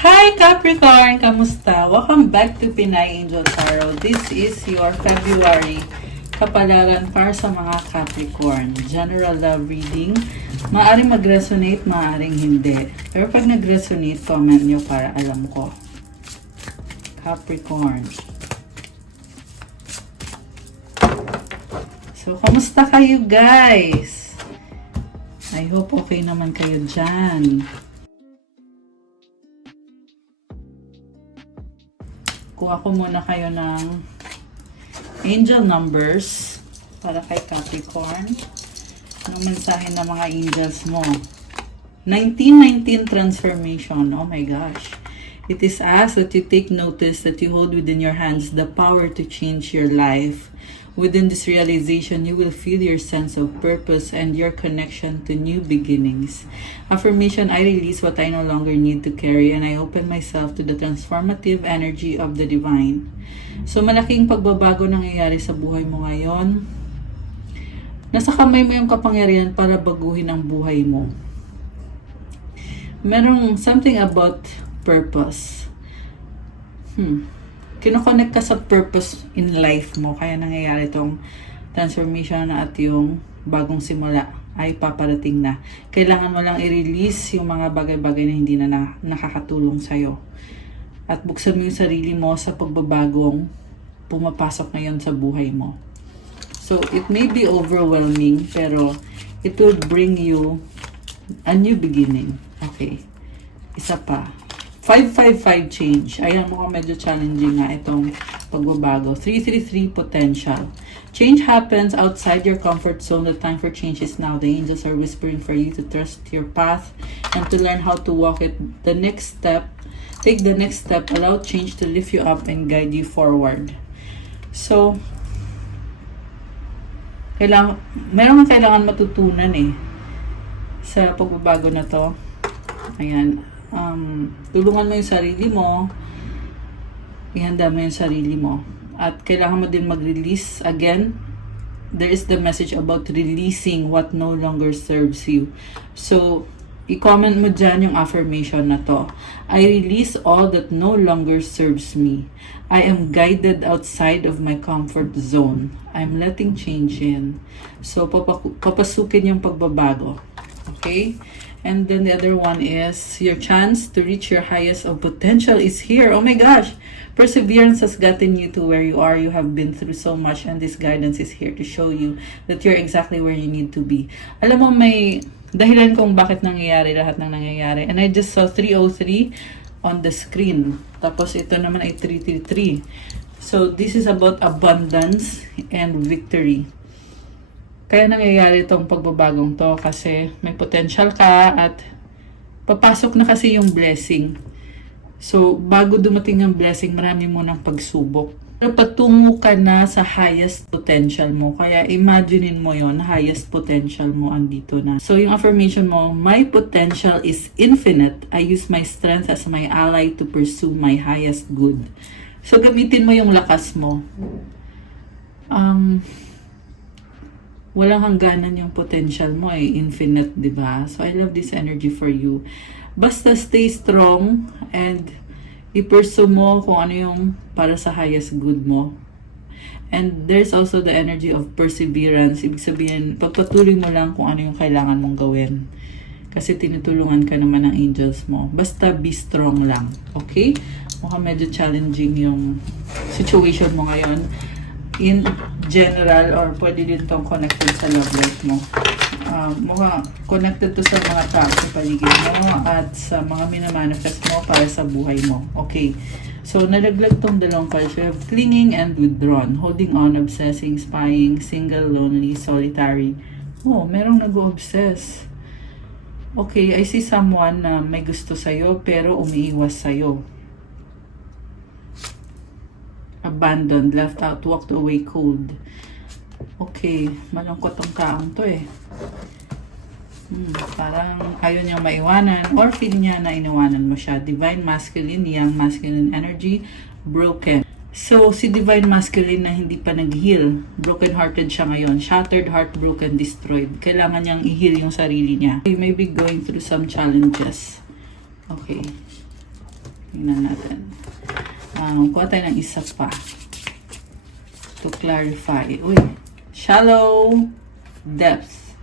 Hi Capricorn! Kamusta? Welcome back to Pinay Angel Tarot. This is your February kapalaran para sa mga Capricorn. General love reading. Maaring mag-resonate, maaring hindi. Pero pag nag-resonate, comment nyo para alam ko. Capricorn. So, kamusta kayo guys? I hope okay naman kayo dyan. Kuha ko muna kayo ng angel numbers para kay Capricorn. Anong mensahe ng mga angels mo? 1919 transformation. Oh my gosh. It is asked that you take notice that you hold within your hands the power to change your life. Within this realization, you will feel your sense of purpose and your connection to new beginnings. Affirmation, I release what I no longer need to carry and I open myself to the transformative energy of the divine. So, malaking pagbabago nangyayari sa buhay mo ngayon. Nasa kamay mo yung kapangyarihan para baguhin ang buhay mo. Merong something about purpose. Kinoconnect ka sa purpose in life mo. Kaya nangyayari itong transformation at yung bagong simula ay paparating na. Kailangan mo lang i-release yung mga bagay-bagay na hindi na nakakatulong sa'yo. At buksan mo yung sarili mo sa pagbabagong pumapasok ngayon sa buhay mo. So, it may be overwhelming, pero it will bring you a new beginning. Okay. Isa pa. 555 change. Ayan, mukhang medyo challenging nga itong pagbabago. 333 potential. Change happens outside your comfort zone. The time for change is now. The angels are whispering for you to trust your path and to learn how to walk it. The next step, take the next step. Allow change to lift you up and guide you forward. So, meron kailangan matutunan sa pagbabago na to. Ayan. Tulungan mo yung sarili mo, ihanda mo yung sarili mo, at kailangan mo din mag-release. Again, there is the message about releasing what no longer serves you. So, i-comment mo dyan yung affirmation na to. I release all that no longer serves me. I am guided outside of my comfort zone. I'm letting change in. So, papasukin yung pagbabago. Okay? And then the other one is, your chance to reach your highest of potential is here. Oh my gosh! Perseverance has gotten you to where you are. You have been through so much and this guidance is here to show you that you're exactly where you need to be. Alam mo, may dahilan kung bakit nangyayari lahat ng nangyayari. And I just saw 303 on the screen. Tapos ito naman ay 333. So this is about abundance and victory. Kaya nangyayari itong pagbabagong to kasi may potential ka at papasok na kasi yung blessing. So, bago dumating ang blessing, marami mo ng pagsubok. Pero patungo ka na sa highest potential mo. Kaya imaginein mo yon, highest potential mo andito na. So, yung affirmation mo, my potential is infinite. I use my strength as my ally to pursue my highest good. So, gamitin mo yung lakas mo. Walang hangganan yung potential mo infinite, di ba? So, I love this energy for you. Basta stay strong and i-pursue mo kung ano yung para sa highest good mo. And there's also the energy of perseverance. Ibig sabihin, pagpatuloy mo lang kung ano yung kailangan mong gawin. Kasi tinutulungan ka naman ng angels mo. Basta be strong lang. Okay? Mukhang medyo challenging yung situation mo ngayon. In general, or pwede din itong connected sa love life mo. Mukhang connected to sa mga tao sa paligid mo at sa mga minamanifest mo para sa buhay mo. Okay. So, nalaglag tong dalawang cards. You have clinging and withdrawn. Holding on, obsessing, spying, single, lonely, solitary. Oh, merong nag-obsess. Okay, I see someone na may gusto sa'yo pero umiiwas sa'yo. Abandoned, left out, walked away cold. Okay, malungkot ang taong to Parang ayaw niyang maiwanan or feel niya na iniwanan mo siya. Divine Masculine, Young Masculine energy, broken. So, si Divine Masculine na hindi pa nag-heal, broken-hearted siya ngayon, shattered, heartbroken, destroyed. Kailangan niyang i-heal yung sarili niya. You may be going through some challenges. Okay. Tingnan natin. Kuha tayo ng isa pa. To clarify. Uy. Shallow depth.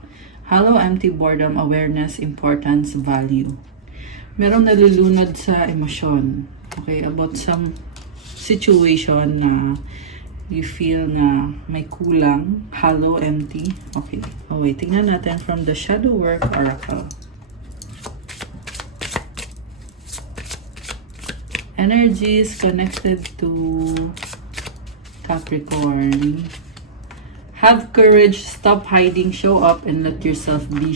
Hollow, empty, boredom, awareness, importance, value. Merong nalulunod sa emosyon. Okay, about some situation na you feel na may kulang, hollow, empty. Okay. Oh wait, tingnan natin from the Shadow Work Oracle. Energies connected to Capricorn. Have courage, stop hiding, show up, and let yourself be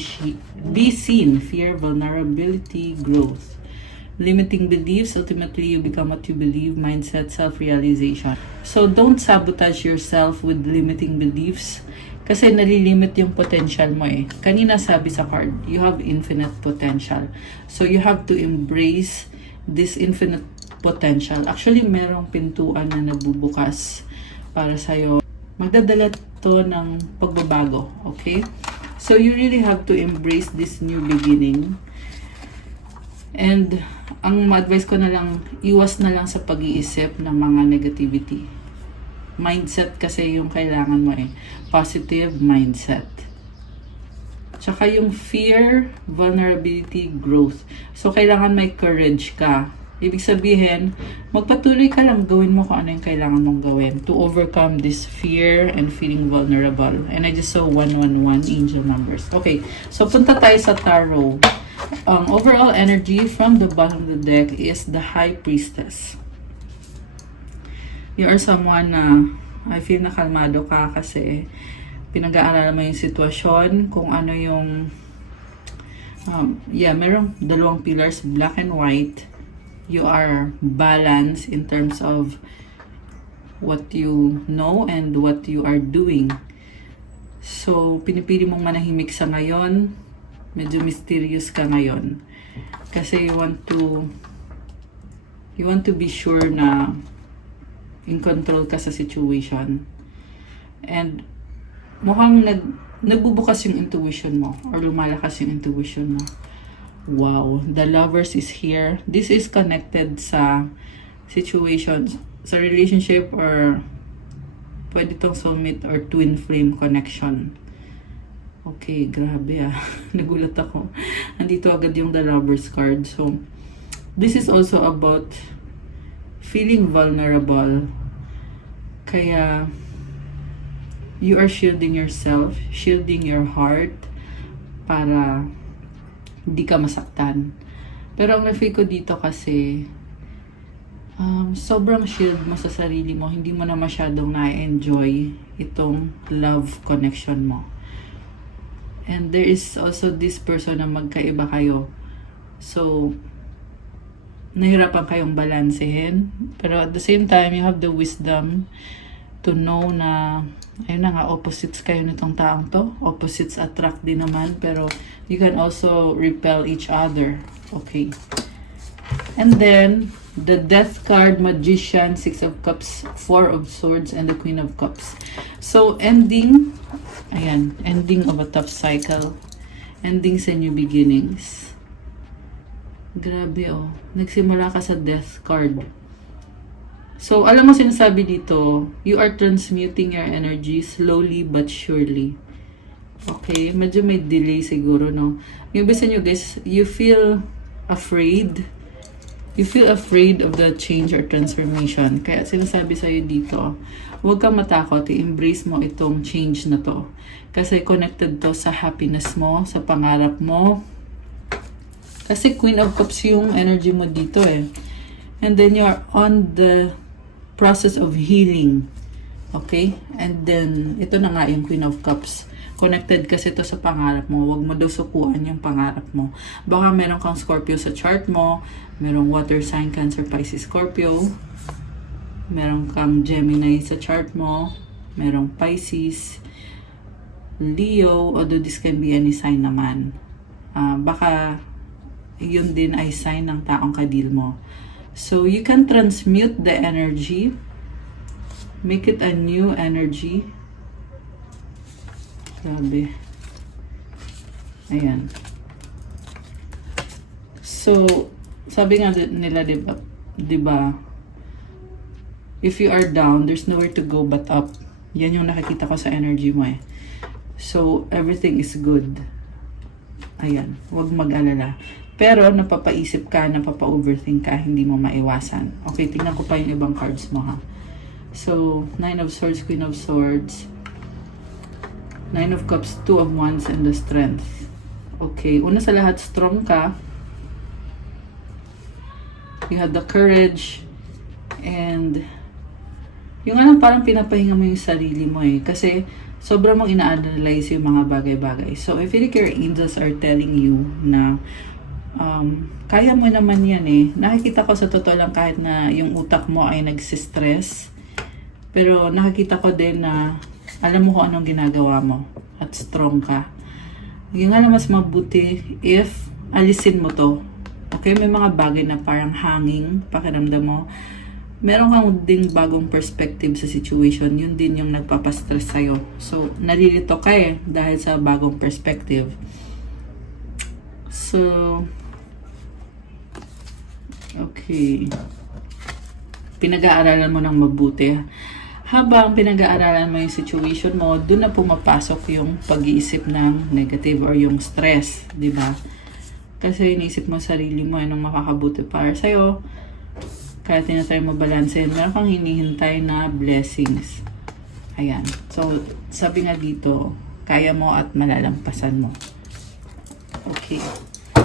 seen. Fear, vulnerability, growth. Limiting beliefs, ultimately you become what you believe. Mindset, self-realization. So don't sabotage yourself with limiting beliefs kasi nalilimit yung potential mo eh. Kanina sabi sa card, you have infinite potential. So you have to embrace this infinite potential. Actually, merong pintuan na nabubukas para sa'yo. Magdadala to ng pagbabago, okay? So you really have to embrace this new beginning. And ang ma-advise ko na lang, iwas na lang sa pag-iisip ng mga negativity. Mindset kasi yung kailangan mo eh. Positive mindset. Tsaka yung fear, vulnerability, growth. So kailangan may courage ka. Ibig sabihin, magpatuloy ka lang, gawin mo kung ano yung kailangan mong gawin to overcome this fear and feeling vulnerable. And I just saw 111 angel numbers. Okay, so punta tayo sa tarot. Overall energy from the bottom of the deck is the High Priestess. You are someone na I feel nakalmado ka kasi pinag-aaralan mo yung sitwasyon, kung ano yung merong dalawang pillars, black and white. You are balanced in terms of what you know and what you are doing. So, pinipili mong manahimik sa ngayon. Medyo mysterious ka ngayon. Kasi you want to be sure na in control ka sa situation. And mukhang nagbubukas yung intuition mo or lumalakas yung intuition mo. Wow, the Lovers is here. This is connected sa situations, sa relationship, or pwede itong soulmate or twin flame connection. Okay, grabe ah. Nagulat ako. Nandito agad yung the Lovers card. So, this is also about feeling vulnerable. Kaya, you are shielding yourself, shielding your heart para hindi ka masaktan. Pero ang na-feel ko dito kasi sobrang shield mo sa sarili mo, hindi mo na masyadong na-enjoy itong love connection mo. And there is also this person na magkaiba kayo. So, nahirapan kayong balansehin. Pero at the same time, you have the wisdom to know na ayun na nga, opposites kayo nitong taong to. Opposites attract din naman, pero you can also repel each other. Okay. And then, the Death card, Magician, Six of Cups, Four of Swords, and the Queen of Cups. So, ending of a tough cycle. Ending sa new beginnings. Grabe oh. Nagsimula ka sa Death card. So, alam mo sinasabi dito, you are transmuting your energy slowly but surely. Okay? Medyo may delay siguro, no? Yung bisa nyo guys, you feel afraid. You feel afraid of the change or transformation. Kaya sinasabi sa'yo dito, huwag kang matakot, i-embrace mo itong change na to. Kasi connected to sa happiness mo, sa pangarap mo. Kasi Queen of Cups yung energy mo dito eh. And then you're on the process of healing. Okay? And then, ito na nga yung Queen of Cups. Connected kasi ito sa pangarap mo. Huwag mo daw sukuan yung pangarap mo. Baka meron kang Scorpio sa chart mo. Merong water sign, Cancer, Pisces, Scorpio. Meron kang Gemini sa chart mo. Merong Pisces, Leo, although this can be any sign naman. Baka yun din ay sign ng taong kadil mo. So, you can transmute the energy. Make it a new energy. Grabe. Ayan. So, sabi nga nila, diba, 'Diba? If you are down, there's nowhere to go but up. Yan yung nakikita ko sa energy mo eh. So, everything is good. Ayan, huwag mag-alala. Pero, napapaisip ka, napapa-overthink ka, hindi mo maiwasan. Okay, tingnan ko pa yung ibang cards mo ha. So, Nine of Swords, Queen of Swords, Nine of Cups, Two of Wands, and the Strength. Okay, una sa lahat, strong ka. You had the courage. And, yung alam, parang pinapahinga mo yung sarili mo eh. Kasi, sobrang mong ina-analyze yung mga bagay-bagay. So, I feel like your angels are telling you na kaya mo naman yan eh. Nakikita ko sa totoo lang kahit na yung utak mo ay nagsistress. Pero nakikita ko din na alam mo kung anong ginagawa mo. At strong ka. Yung nga mas mabuti if alisin mo to. Okay, may mga bagay na parang hanging, pakiramdam mo. Meron kang ding bagong perspective sa situation, yun din yung nagpapastress sa'yo. So, nalilito ka eh, dahil sa bagong perspective. So, okay. Pinag-aaralan mo ng mabuti. Habang pinag-aaralan mo yung situation mo, doon na pumapasok yung pag-iisip ng negative or yung stress, di ba? Kasi iniisip mo sarili mo, anong makakabuti para sa'yo. Kaya tinatry mo balansin, meron kang hinihintay na blessings. Ayan. So, sabi nga dito, kaya mo at malalampasan mo. Okay.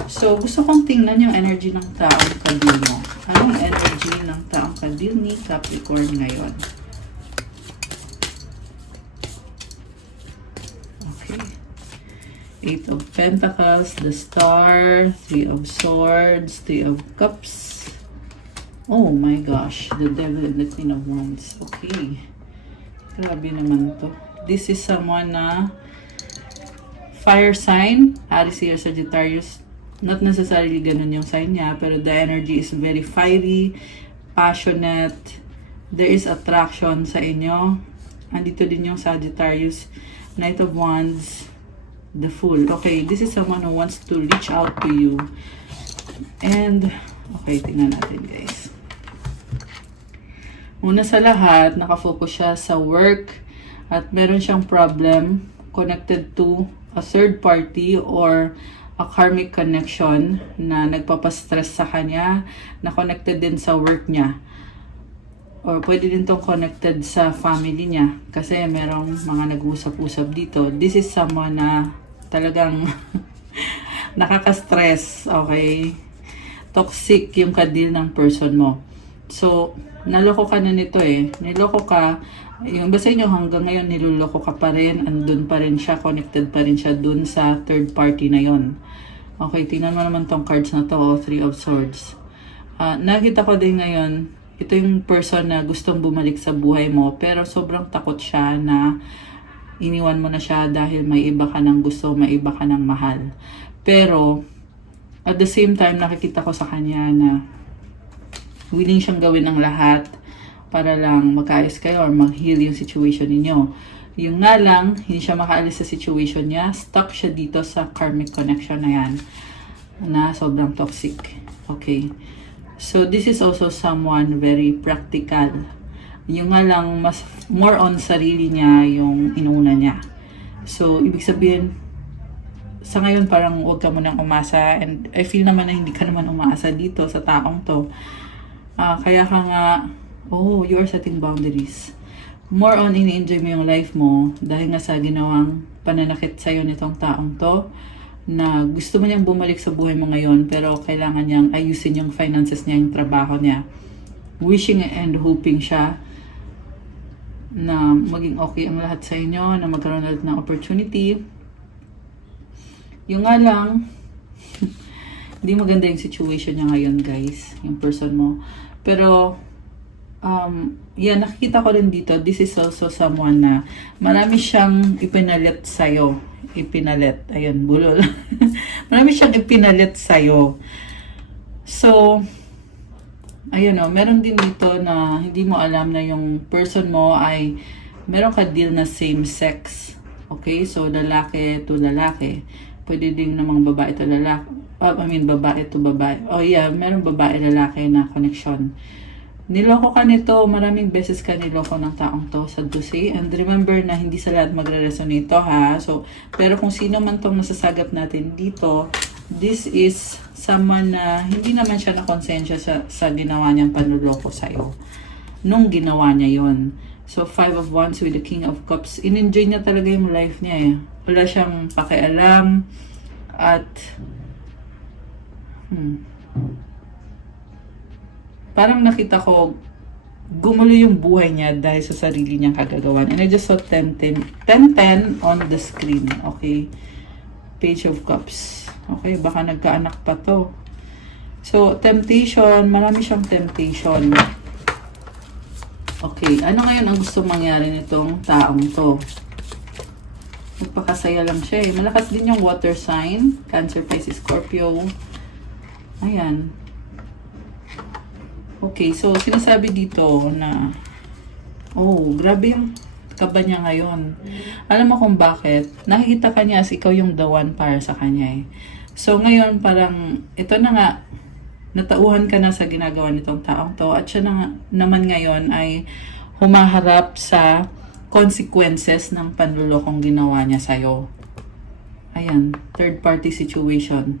So, gusto kong tingnan yung energy ng taong kadil mo. Anong energy ng taong kadil ni Capricorn ngayon? Okay. Eight of Pentacles, the Star, Three of Swords, Three of Cups. Oh my gosh, the Devil and the Queen of Wands. Okay. Grabe naman to. This is someone na fire sign. Aries here, Sagittarius. Not necessarily ganun yung sign niya, pero the energy is very fiery, passionate. There is attraction sa inyo. Andito din yung Sagittarius. Knight of Wands, the Fool. Okay, this is someone who wants to reach out to you. And, okay, tingnan natin guys. Una sa lahat, nakafocus siya sa work at meron siyang problem connected to a third party or a karmic connection na nagpapastress sa kanya, na connected din sa work niya. Or pwede din tong connected sa family niya kasi merong mga nag-usap-usap dito. This is someone na talagang nakaka-stress, okay? Toxic yung kadil ng person mo. So, naloko ka na nito eh. Niloko ka. Yung basta nyo hanggang ngayon niloloko ka pa rin. Andun pa rin siya. Connected pa rin siya dun sa third party na yon. Okay, tingnan mo naman tong cards na to. Oh, Three of Swords. Nakita ko din ngayon, ito yung person na gustong bumalik sa buhay mo. Pero sobrang takot siya na iniwan mo na siya dahil may iba ka ng gusto, may iba ka ng mahal. Pero, at the same time, nakikita ko sa kanya na willing siyang gawin ang lahat para lang magkaayos kayo or mag-heal yung situation ninyo. Yung nga lang, hindi siya makaalis sa situation niya. Stuck siya dito sa karmic connection na yan na sobrang toxic. Okay. So, this is also someone very practical. Yung nga lang, mas more on sarili niya yung inuna niya. So, ibig sabihin, sa ngayon parang huwag ka munang umasa and I feel naman na hindi ka naman umaasa dito sa taong to. Kaya ka nga, you are setting boundaries. More on, ini-enjoy mo yung life mo dahil nga sa ginawang pananakit sa'yo nitong taong to na gusto mo niyang bumalik sa buhay mo ngayon pero kailangan niyang ayusin yung finances niya, yung trabaho niya. Wishing and hoping siya na maging okay ang lahat sa inyo, na magkaroon ulit ng opportunity. Yung nga lang, hindi maganda yung situation niya ngayon guys, yung person mo. Pero, nakikita ko rin dito, this is also someone na marami siyang ipinalit sa'yo. Ipinalit, ayun, bulol. Marami siyang ipinalit sa'yo. So, ayun meron din dito na hindi mo alam na yung person mo ay meron ka deal na same sex. Okay, so lalaki to lalaki. Pwede din namang babae to lalaki. babae to babae. Oh yeah, meron babae-lalaki na connection. Niloko ka nito, maraming beses ka niloko ng taong to sa Dusay. And remember na hindi sa lahat magre-resonate to, ha. So, pero kung sino man tong nasasagap natin dito, this is someone na hindi naman siya nakonsensya sa ginawa niyang panluloko sa'yo. Nung ginawa niya yon. So, 5 of Wands with the King of Cups. In-enjoy niya talaga yung life niya eh. Wala siyang pakialam. At parang nakita ko gumulo yung buhay niya dahil sa sarili niyang kagagawan. And I just saw 10-10 on the screen. Okay. Page of Cups. Okay, baka nagkaanak pa to. So, temptation. Marami siyang temptation. Okay, ano ngayon ang gusto mangyari nitong taong to? Magpakasaya lang siya eh. Malakas din yung water sign. Cancer, Pisces, Scorpio. Ayan. Okay, so sinasabi dito na grabe yung kaba niya ngayon. Alam mo kung bakit? Nakikita ka niya as ikaw yung the one para sa kanya eh. So ngayon parang ito na nga, natauhan ka na sa ginagawa nitong taong to at siya naman ngayon ay humaharap sa consequences ng panlulokong ginawa niya sa'yo. Ayan, third party situation.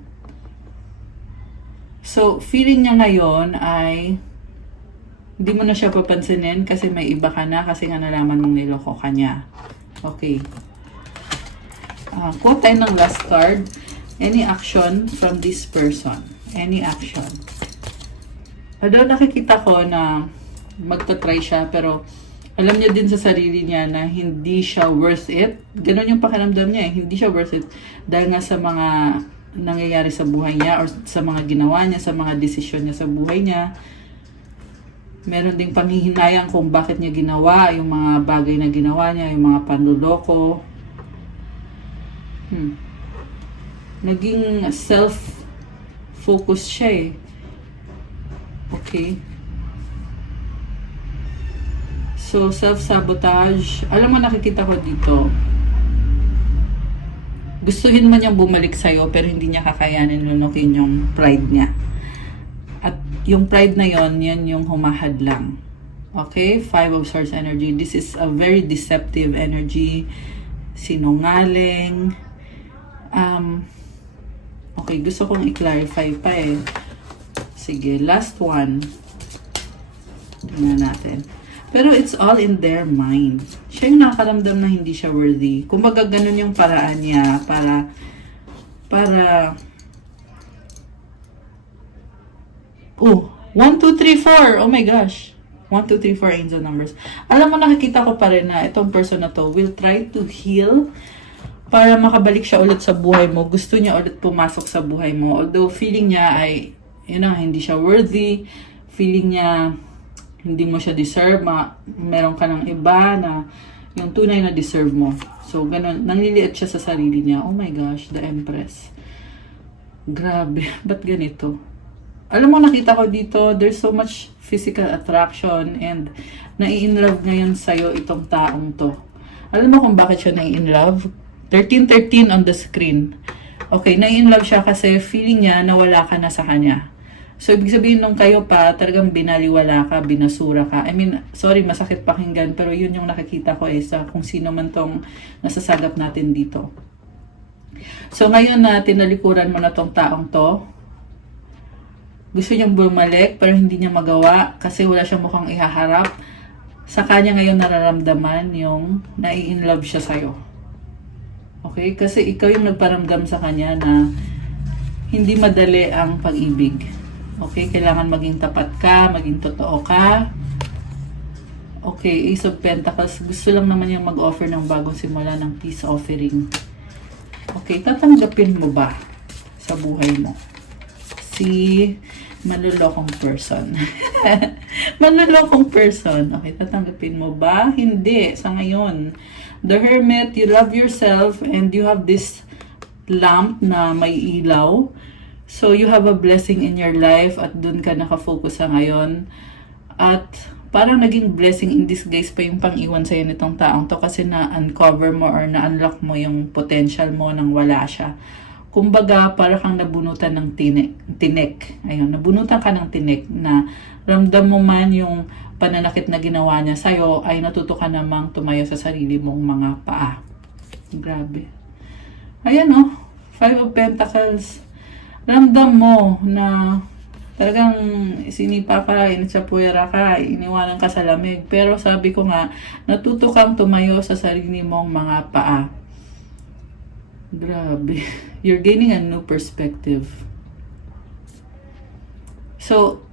So, feeling niya ngayon ay hindi mo na siya papansinin kasi may iba ka na kasi nga nalaman mong niloko ka niya. Okay. Quote tayo ng last card. Any action from this person. Any action. Although nakikita ko na magta-try siya pero alam niya din sa sarili niya na hindi siya worth it. Ganon yung pakiramdam niya eh. Hindi siya worth it dahil nga sa mga nangyayari sa buhay niya or sa mga ginawa niya, sa mga desisyon niya sa buhay niya. Meron ding panghihinayang kung bakit niya ginawa yung mga bagay na ginawa niya, yung mga panluloko. Naging self-focus siya eh. Okay. So, self-sabotage. Alam mo, nakikita ko dito. Gustuhin mo niyang bumalik sa'yo pero hindi niya kakayanin lunukin yung pride niya. At yung pride na yon, yan yung humahadlang. Okay? 5 of Swords energy. This is a very deceptive energy. Sinungaling. Okay, gusto kong i-clarify pa eh. Sige, last one. Tingnan natin. Pero it's all in their mind. Siya yung nakaramdam na hindi siya worthy. Kumbaga ganun yung paraan niya para 1, 2, 3, 4. Oh my gosh. 1, 2, 3, 4 angel numbers. Alam mo, nakikita ko pa rin na itong person na to will try to heal para makabalik siya ulit sa buhay mo. Gusto niya ulit pumasok sa buhay mo. Although feeling niya ay, hindi siya worthy. Feeling niya hindi mo siya deserve. Meron ka ng iba na yung tunay na deserve mo. So, ganun. Nangliliit siya sa sarili niya. Oh my gosh, the Empress. Grabe. Ba't ganito? Alam mo, nakita ko dito, there's so much physical attraction and nai-inlove ngayon sa'yo itong taong to. Alam mo kung bakit siya nai-inlove? 13-13 on the screen. Okay, nai-inlove siya kasi feeling niya na wala ka na sa kanya. So, ibig sabihin nung kayo pa, talagang binaliwala ka, binasura ka. I mean, sorry, masakit pakinggan, pero yun yung nakikita ko sa kung sino man tong nasasagap natin dito. So, ngayon na tinalikuran mo na tong taong to, gusto niyang bumalik, pero hindi niya magawa kasi wala siyang mukhang ihaharap. Sa kanya ngayon nararamdaman yung nai-inlove siya sa'yo. Okay? Kasi ikaw yung nagparamdam sa kanya na hindi madali ang pag-ibig. Okay, kailangan maging tapat ka, maging totoo ka. Okay, Ace of Pentacles. Gusto lang naman yung mag-offer ng bagong simula ng peace offering. Okay, tatanggapin mo ba sa buhay mo si manlulokong person? Manlulokong person. Okay, tatanggapin mo ba? Hindi, sa ngayon. The Hermit, you love yourself and you have this lamp na may ilaw. So, you have a blessing in your life at dun ka nakafocus sa ngayon. At parang naging blessing in disguise pa yung pang-iwan sa'yo nitong taong to kasi na-uncover mo or na-unlock mo yung potential mo nang wala siya. Kumbaga, para kang nabunutan ng tinik. Ayun, nabunutan ka ng tinik na ramdam mo man yung pananakit na ginawa niya sa'yo, ay natuto ka namang tumayo sa sarili mong mga paa. Grabe. Ayan o, Five of Pentacles. Ramdam mo na talagang sinipa ka, initsapuera ka, iniwanan ka sa lamig. Pero sabi ko nga, natuto kang tumayo sa sarili mong mga paa. Grabe. You're gaining a new perspective. So,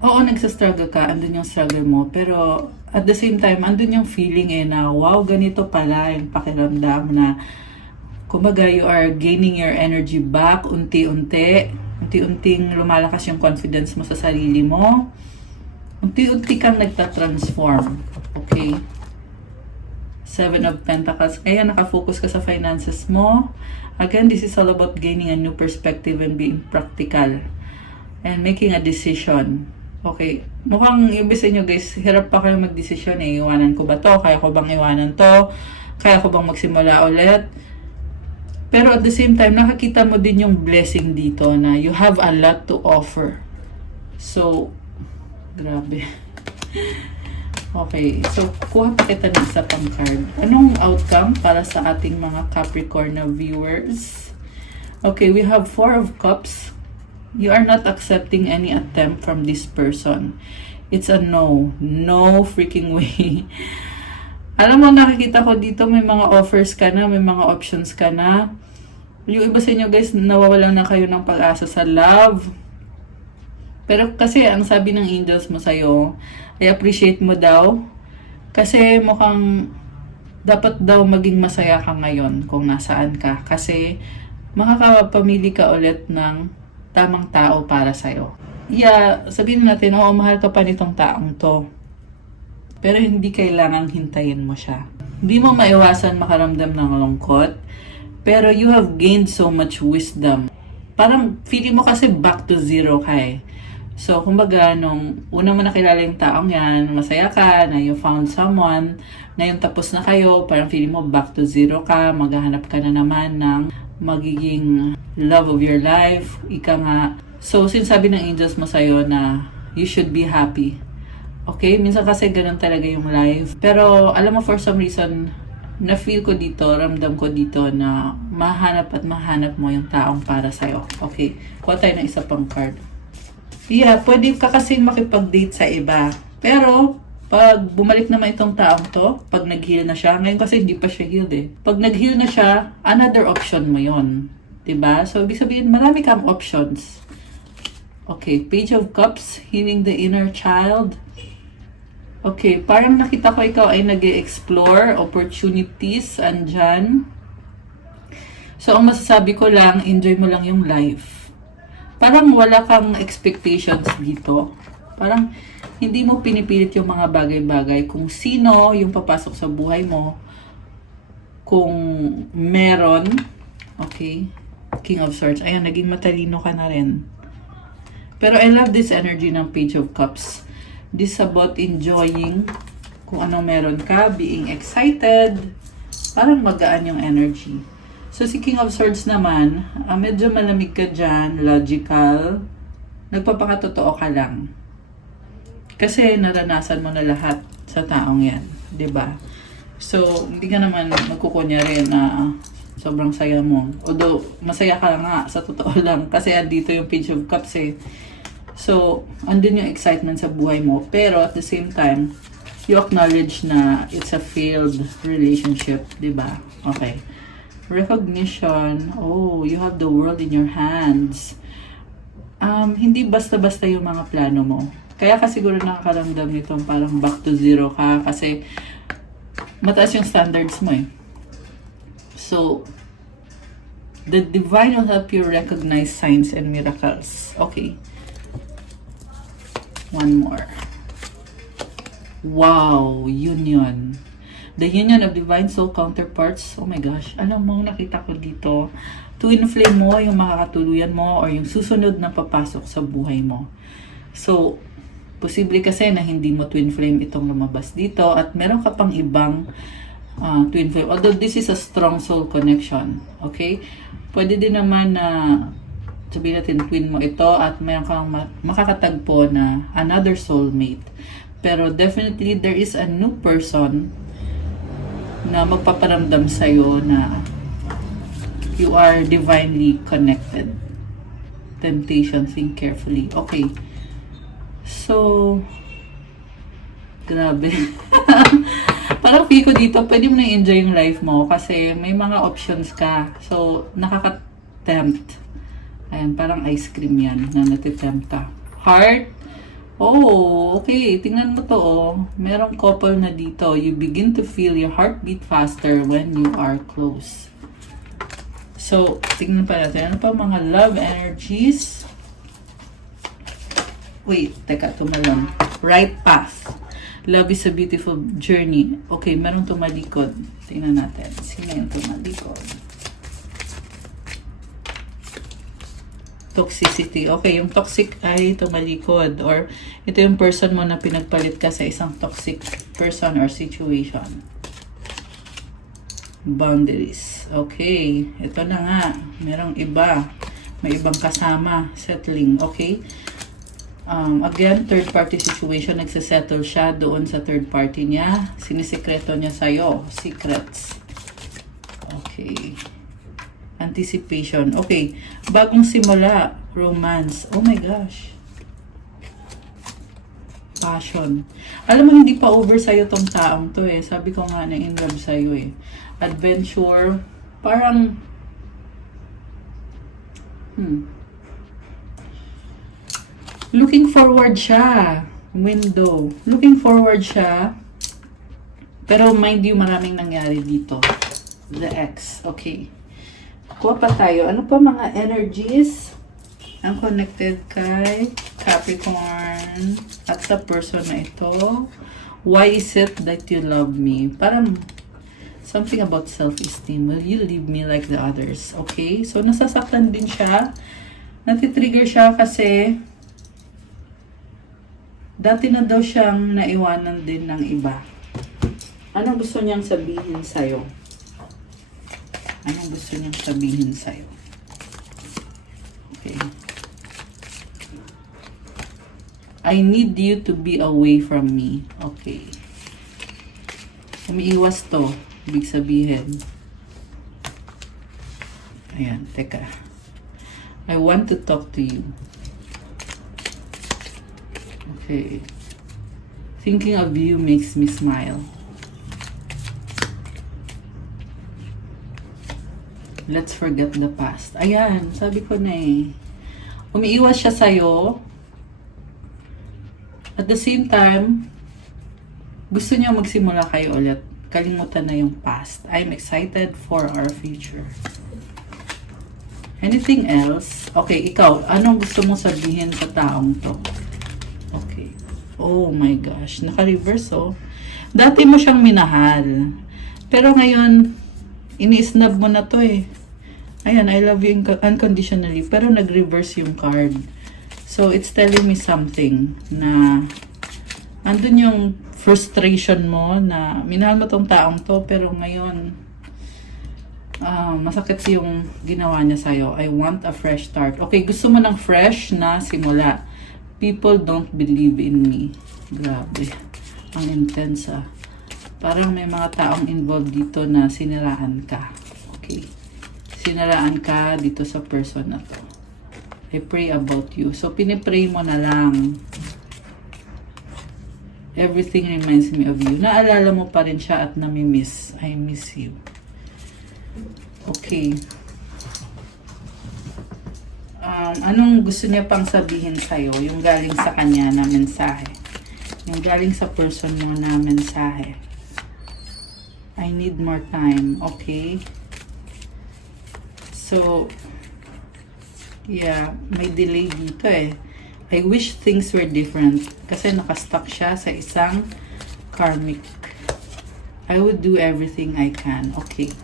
oo, nagsastruggle ka, andun yung struggle mo, pero at the same time, andun yung feeling na, wow, ganito pala yung pakiramdam na, kumbaga, you are gaining your energy back, unti-unting lumalakas yung confidence mo sa sarili mo, unti-unti kang nagtatransform, okay? Seven of Pentacles. Kaya nakafocus ka sa finances mo. Again, this is all about gaining a new perspective and being practical. And making a decision. Okay. Mukhang ibig sa inyo guys, hirap pa kayo mag-desisyon eh. Iwanan ko ba to? Kaya ko bang iwanan to? Kaya ko bang magsimula ulit? Pero at the same time, nakakita mo din yung blessing dito na you have a lot to offer. So, grabe. Okay, so kuha pa kita ng isa pang card. Anong outcome para sa ating mga Capricorn na viewers? Okay, we have Four of Cups. You are not accepting any attempt from this person. It's a no. No freaking way. Alam mo, nakikita ko dito may mga offers ka na, may mga options ka na. Yung iba sa inyo guys, nawawalan na kayo ng pag-asa sa love. Pero kasi ang sabi ng angels mo sa'yo, i-appreciate mo daw. Kasi mukhang dapat daw maging masaya ka ngayon kung nasaan ka. Kasi makakapamili ka ulit ng tamang tao para sa'yo. Yeah, sabihin natin, oo, mahal ka pa nitong taong to. Pero hindi kailangang hintayin mo siya. Hindi mo maiwasan makaramdam ng lungkot. Pero you have gained so much wisdom. Parang feeling mo kasi back to zero ka eh. So, kumbaga, nung una mo nakilala yung taong yan, masaya ka, na you found someone, ngayon tapos na kayo, parang feeling mo back to zero ka, maghahanap ka na naman ng magiging love of your life, ika nga. So, sinasabi ng angels mo sa'yo na you should be happy. Okay? Minsan kasi ganun talaga yung life. Pero, alam mo, for some reason, na-feel ko dito, ramdam ko dito na mahanap at mahanap mo yung taong para sa'yo. Okay? Kuha tayo ng isa pang card. Yeah, pwede ka kasing makipag-date sa iba. Pero, pag bumalik naman itong taong to, pag nag-heal na siya, ngayon kasi hindi pa siya healed eh. Pag nag-heal na siya, another option mo yon, 'di ba? So, ibig sabihin, marami kang options. Okay, Page of Cups, healing the inner child. Okay, parang nakita ko ikaw ay nag-e-explore opportunities, andyan. So, ang masasabi ko lang, enjoy mo lang yung life. Parang wala kang expectations dito. Parang hindi mo pinipilit yung mga bagay-bagay. Kung sino yung papasok sa buhay mo, kung meron, okay, King of Swords. Ayan, naging matalino ka na rin. Pero I love this energy ng Page of Cups. This is about enjoying kung anong meron ka, being excited, parang magaan yung energy. So, si King of Swords naman, medyo malamig ka dyan, logical, nagpapakatotoo ka lang. Kasi naranasan mo na lahat sa taong yan, 'di ba? So, hindi ka naman magkukunya rin na sobrang saya mo. Although, masaya ka nga, sa totoo lang, kasi andito yung Page of Cups eh. So, andun yung excitement sa buhay mo. Pero, at the same time, you acknowledge na it's a failed relationship, 'di ba? Okay. Recognition. Oh, you have the world in your hands. Hindi basta-basta yung mga plano mo. Kaya ka siguro nakakaramdam nitong parang back to zero ka kasi mataas yung standards mo eh. So, the divine will help you recognize signs and miracles. Okay. One more. Wow, union. The union of divine soul counterparts. Oh my gosh, alam mo, nakita ko dito. Twin flame mo, yung makakatuluyan mo, or yung susunod na papasok sa buhay mo. So, posible kasi na hindi mo twin flame itong lumabas dito, at meron ka pang ibang twin flame. Although this is a strong soul connection. Okay? Pwede din naman na sabihin natin twin mo ito at mayroon kang makakatagpo na another soulmate. Pero definitely there is a new person na magpaparamdam sa'yo na you are divinely connected. Temptation, think carefully. Okay. So, grabe. Parang feel ko dito, pwede mo na enjoy yung life mo kasi may mga options ka. So, nakaka-tempt. Ayan, parang ice cream yan na natitempt ka. Heart. Oh, okay. Tingnan mo to, oh. Merong couple na dito. You begin to feel your heartbeat faster when you are close. So, tingnan pa natin. Ano pa mga love energies? Wait, teka, tumalon. Right path. Love is a beautiful journey. Okay, merong tumalikod. Tingnan natin. Sino yung tumalikod? Toxicity. Okay, yung toxic ay tumalikod. Or ito yung person mo na pinagpalit ka sa isang toxic person or situation. Boundaries. Okay, ito na nga. Merong iba. May ibang kasama. Settling. Okay. Again, third party situation, nagsisettle siya doon sa third party niya. Sinisekreto niya sa'yo. Secrets. Okay. Anticipation. Okay. Bagong simula. Romance. Oh my gosh. Passion. Alam mo, hindi pa over sa'yo tong taong to eh. Sabi ko nga na in love sa'yo eh. Adventure. Parang looking forward siya. Window. Looking forward siya. Pero mind you, maraming nangyari dito. The ex. Okay. Kuha pa tayo. Ano pa mga energies ang connected kay Capricorn at sa person na ito? Why is it that you love me? Parang something about self-esteem. Will you leave me like the others? Okay? So, nasasaktan din siya. Natitrigger siya kasi dati na daw siyang naiwanan din ng iba. Anong gusto niyang sabihin sa'yo? Anong gusto niyang sabihin sa'yo? Okay. I need you to be away from me. Okay. Umiiwas to. Ibig sabihin. Ayan, teka. I want to talk to you. Okay. Thinking of you makes me smile. Let's forget the past. Ayan, sabi ko na eh. Umiiwas siya sa'yo. At the same time, gusto niya magsimula kayo ulit. Kalimutan na yung past. I'm excited for our future. Anything else? Okay, ikaw, anong gusto mong sabihin sa taong to? Okay. Oh my gosh, naka-reverse oh. Dati mo siyang minahal. Pero ngayon, ini-snub mo na to eh. Ayan, I love you unconditionally. Pero nag-reverse yung card. So, it's telling me something na andun yung frustration mo na minahal mo tong taong to pero ngayon masakit yung ginawa niya sa'yo. I want a fresh start. Okay, gusto mo ng fresh na simula. People don't believe in me. Grabe. Ang intense ah. Parang may mga taong involved dito na siniraan ka. Okay. Siniraan ka dito sa person na to. I pray about you. So, pinipray mo na lang. Everything reminds me of you. Naalala mo pa rin siya at nami-miss. I miss you. Okay. Anong gusto niya pang sabihin sa'yo? Yung galing sa kanya na mensahe. Yung galing sa person mo na mensahe. I need more time. Okay. So, yeah, may delay dito eh. I wish things were different. Kasi nakastuck siya sa isang karmic. I would do everything I can. Okay.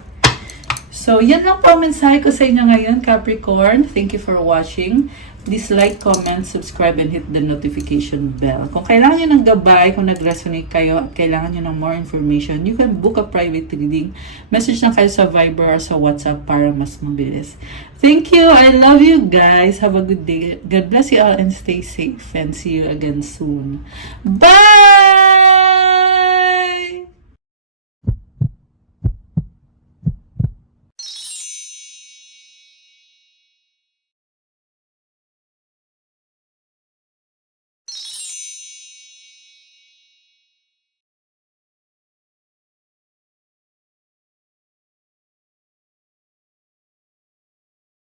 So, yan lang po ang mensahe ko sa inyo ngayon, Capricorn. Thank you for watching. Please like, comment, subscribe, and hit the notification bell. Kung kailangan nyo ng gabay, kung nag-resonate kayo at kailangan nyo ng more information, you can book a private reading. Message na kayo sa Viber or sa WhatsApp para mas mabilis. Thank you. I love you guys. Have a good day. God bless you all and stay safe. And see you again soon. Bye!